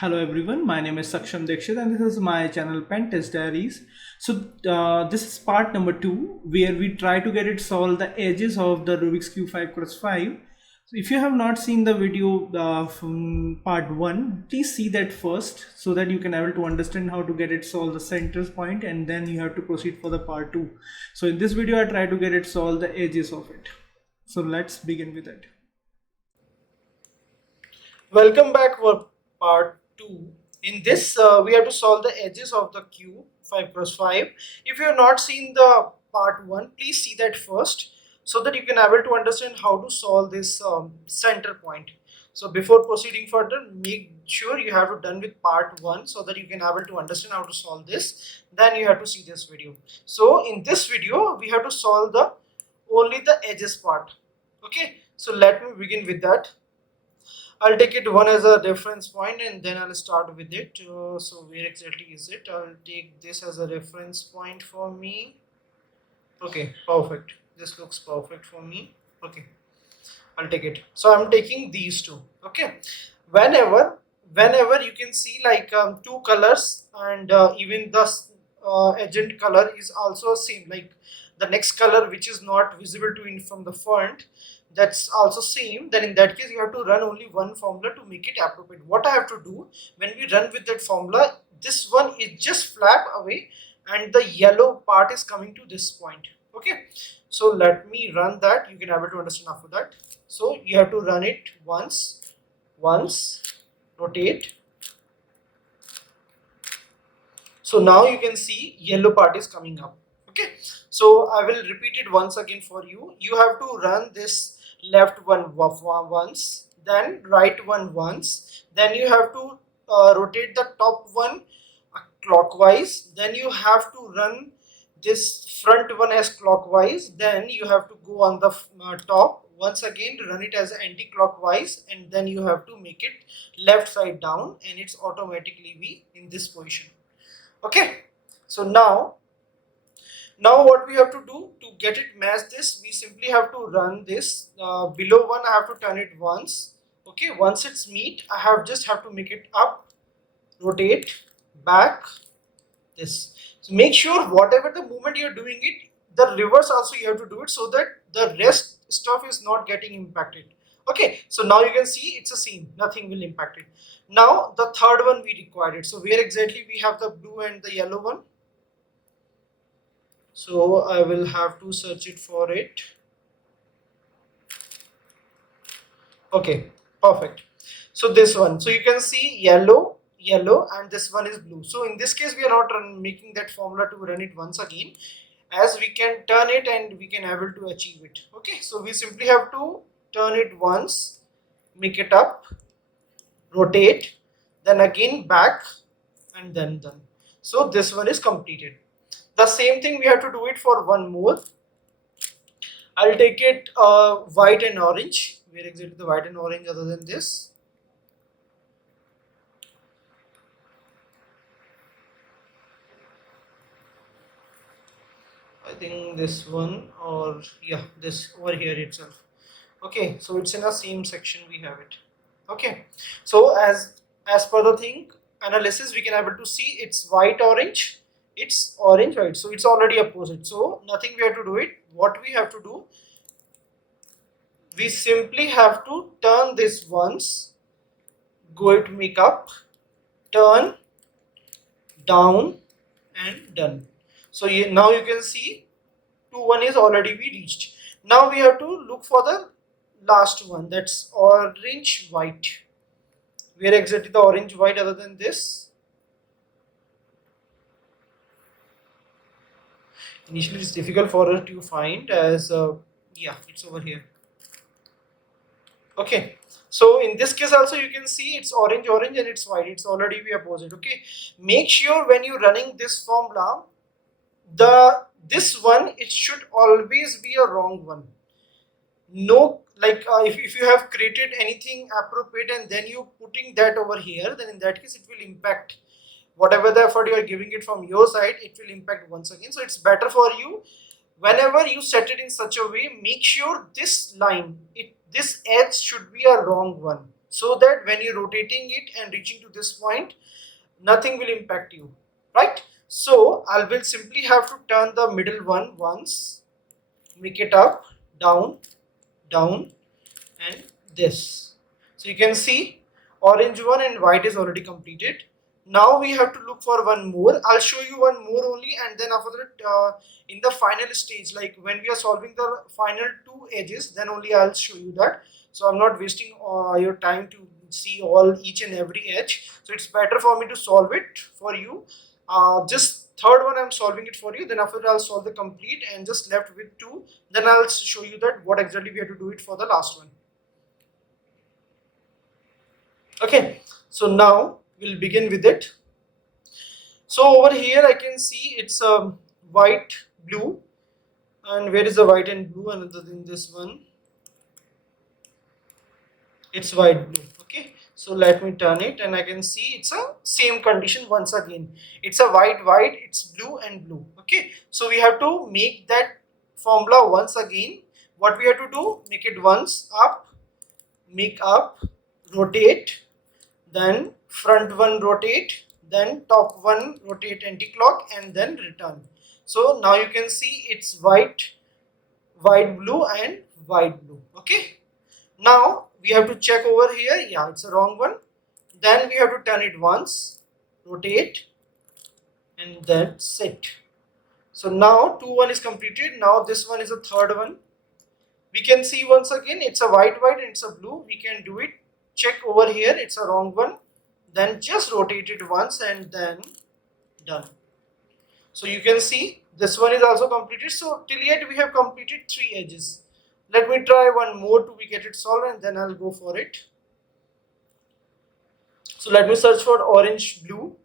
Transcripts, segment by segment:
Hello everyone, my name is DIXIT and this is my channel Pen Test Diaries. So this is part number 2 where we try to get it solve the edges of the Rubik's Cube 5 cross 5. So if you have not seen the video from part 1, please see that first so that you can able to understand how to get it solve the center point, and then you have to proceed for the part 2. So in this video I try to get it solve the edges of it. So let's begin with it. Welcome back for part 2. In this, we have to solve the edges of the cube 5 cross 5. If you have not seen the part 1, please see that first so that you can able to understand how to solve this center point. So before proceeding further, make sure you have to done with part 1 so that you can able to understand how to solve this. Then you have to see this video. So in this video, we have to solve the only the edges part. Okay, so let me begin with that. I'll take it one as a reference point and then I'll start with it. So where exactly is it? I'll take this as a reference point for me. Okay, perfect. This looks perfect for me. Okay, I'll take it. So I'm taking these two. Okay, whenever you can see like two colors and even the agent color is also same, like the next color which is not visible to in from the front, that's also same, then in that case you have to run only one formula to make it appropriate. What I have to do when we run with that formula, this one is just flap away and the yellow part is coming to this point. Okay, so let me run that, you can able to understand after that. So you have to run it once, rotate. So now you can see yellow part is coming up. Okay, so I will repeat it once again for you. You have to run this left one once, then right one once, then you have to rotate the top one clockwise, then you have to run this front one as clockwise, then you have to go on the top once again, run it as anti-clockwise, and then you have to make it left side down and it's automatically be in this position. Okay, so now what we have to do to get it match this, we simply have to run this below one. I have to turn it once. Okay, once it's meet, I have to make it up, rotate, back, this. So make sure whatever the movement you're doing it, the reverse also you have to do it so that the rest stuff is not getting impacted. Okay, so now you can see it's a seam, nothing will impact it. Now the third one we required it. So where exactly we have the blue and the yellow one? So I will have to search it for it. Okay, perfect. So this one, so you can see yellow, and this one is blue. So in this case we are not making that formula to run it once again, as we can turn it and we can able to achieve it. Okay, so we simply have to turn it once, make it up, rotate, then again back, and then done. So this one is completed. The same thing we have to do it for one more. I'll take it white and orange. Where exactly the white and orange other than this? I think this one, or yeah, this over here itself. Okay, so it's in the same section we have it. Okay, so as per the thing analysis, we can able to see it's white orange, it's orange white, so it's already opposite. So nothing we have to do it. What we have to do, we simply have to turn this once, go it make up, turn, down, and done. So now you can see 2-1 is already we reached. Now we have to look for the last one, that's orange white. Where exactly the orange white other than this? Initially it's difficult for us to find, as yeah, it's over here. Okay, so in this case also you can see it's orange and it's white, it's already we opposite. Okay, make sure when you're running this formula, this one, it should always be a wrong one. No, like if you have created anything appropriate and then you putting that over here, then in that case it will impact whatever the effort you are giving it from your side, it will impact once again. So it's better for you, whenever you set it in such a way, make sure this line, this edge should be a wrong one. so that when you're rotating it and reaching to this point, nothing will impact you, right? So I will simply have to turn the middle one once, make it up, down, down, and this. So you can see orange one and white is already completed. Now we have to look for one more. I'll show you one more only, and then after that in the final stage, like when we are solving the final two edges, then only I'll show you that. So I'm not wasting your time to see all each and every edge. So it's better for me to solve it for you. Just third one I'm solving it for you, then after that I'll solve the complete and just left with two, then I'll show you that what exactly we have to do it for the last one. Okay, so now we'll begin with it. So over here I can see it's white, blue, and where is the white and blue? Another than this one, it's white, blue. Okay, so let me turn it and I can see it's a same condition once again. It's a white, white, it's blue and blue. Okay, so we have to make that formula once again. What we have to do, make it once up, make up, rotate, then front one rotate, then top one rotate anti-clock, and then return. So now you can see it's white, white, blue, and white, blue. Okay, now we have to check over here. Yeah, it's a wrong one. Then we have to turn it once, rotate, and then sit. So now 2-1 is completed. Now this one is a third one. We can see once again it's a white, white, and it's a blue. We can do it. Check over here, it's a wrong one. Then just rotate it once and then done. So you can see this one is also completed. So till yet we have completed 3 edges. Let me try one more to get it solved and then I'll go for it. So let me search for orange, blue.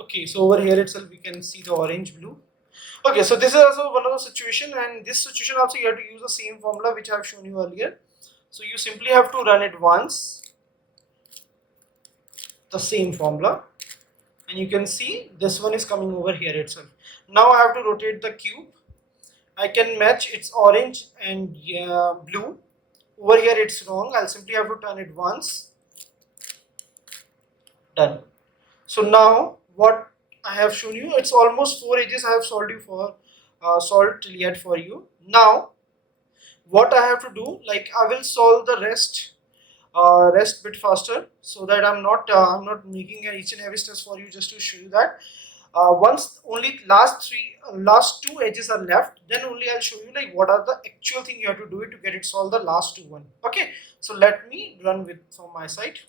Okay, so over here itself we can see the orange, blue. Okay, so this is also one of the situation, and this situation also you have to use the same formula which I have shown you earlier. So you simply have to run it once, the same formula, and you can see this one is coming over here itself. Now I have to rotate the cube. I can match its orange and blue. Over here it's wrong. I'll simply have to turn it once. Done. So now what I have shown you, it's almost 4 edges I have solved till yet for you. Now what I have to do, like I will solve the rest bit faster, so that I'm not making each and every steps for you, just to show you that once only last 2 edges are left, then only I'll show you like what are the actual thing you have to do it to get it solved the last 2 one. Okay, so let me run with from my side.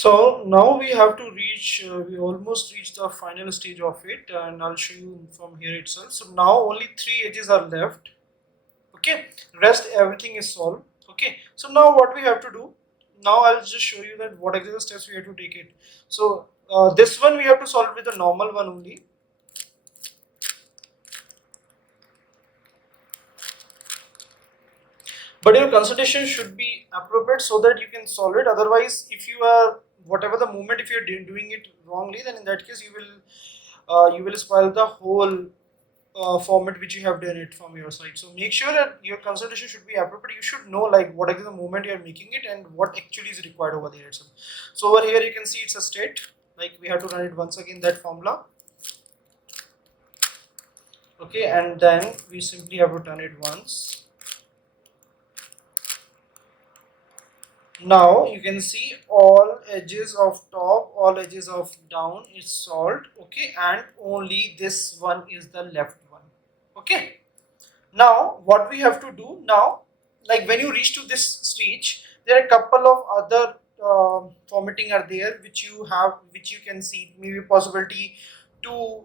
So now we have to reach, we almost reached the final stage of it, and I'll show you from here itself. So now only 3 edges are left. Okay, rest everything is solved. Okay, so now what we have to do, now I'll just show you that what exactly steps we have to take it. So this one we have to solve with the normal one only. But your concentration should be appropriate so that you can solve it. Otherwise, if you are whatever the movement, if you're doing it wrongly, then in that case you will spoil the whole format which you have done it from your side. So make sure that your concentration should be appropriate. You should know like what is the movement you are making it and what actually is required over there itself. So over here you can see it's a state, like we have to run it once again, that formula. Okay, and then we simply have to turn it once. Now you can see all edges of top, all edges of down is solved. Okay, and only this one is the left one. Okay, now what we have to do now, like when you reach to this stage, there are a couple of other formatting are there which you have, which you can see. Maybe possibility two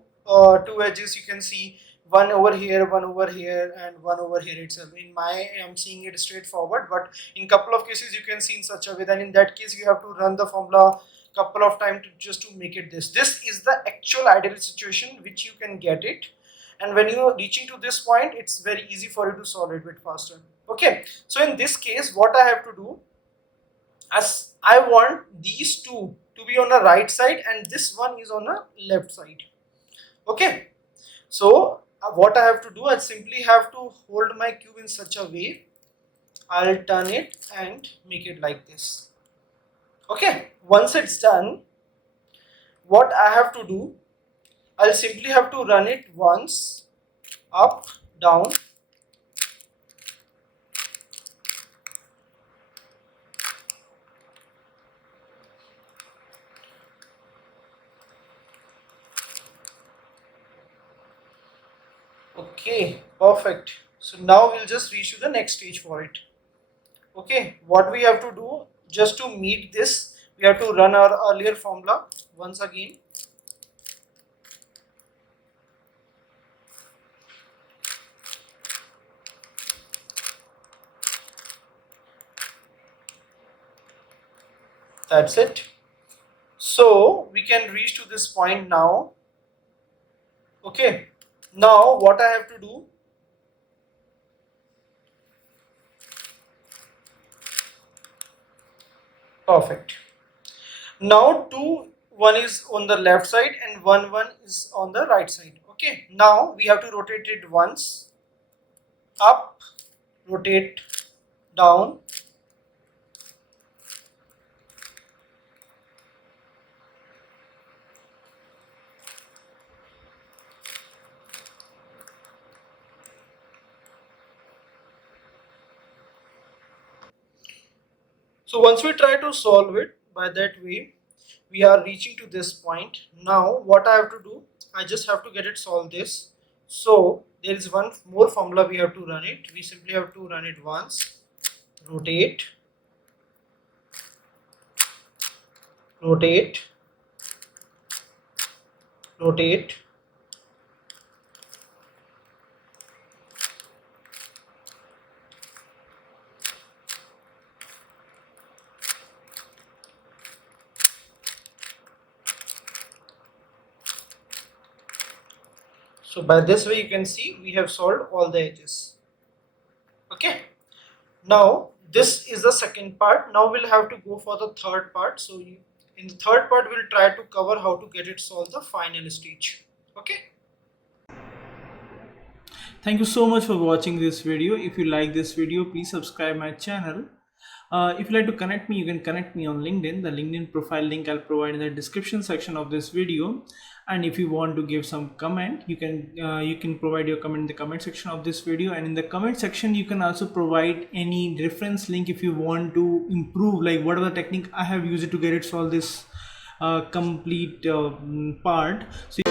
edges you can see, one over here, one over here, and one over here itself. In my, I'm seeing it straightforward, but in couple of cases you can see in such a way. Then in that case you have to run the formula couple of times to just to make it this. This is the actual ideal situation which you can get it. And when you are reaching to this point, it's very easy for you to solve it a bit faster. Okay, so in this case what I have to do, as I want these two to be on the right side and this one is on the left side. Okay, so what I have to do, I simply have to hold my cube in such a way, I'll turn it and make it like this. Okay, once it's done, what I have to do, I'll simply have to run it once, up, down. Okay, perfect. So now we'll just reach to the next stage for it. Okay, what we have to do, just to meet this, we have to run our earlier formula once again. That's it. So we can reach to this point now. Okay, now what I have to do, perfect. Now one is on the left side and one is on the right side. Okay, now we have to rotate it once, up, rotate, down. So once we try to solve it by that way, we are reaching to this point. Now what I have to do, I just have to get it solved this. So there is one more formula we have to run it. We simply have to run it once, rotate, rotate, rotate. So by this way you can see we have solved all the edges. Okay, now this is the second part. Now we'll have to go for the third part. So in the third part we'll try to cover how to get it solved the final stage. Okay. Thank you so much for watching this video. If you like this video, please subscribe my channel. If you like to connect me, you can connect me on LinkedIn. The LinkedIn profile link I'll provide in the description section of this video. And if you want to give some comment, you can provide your comment in the comment section of this video. And in the comment section, you can also provide any reference link if you want to improve, like whatever technique I have used to get it solve this complete part. So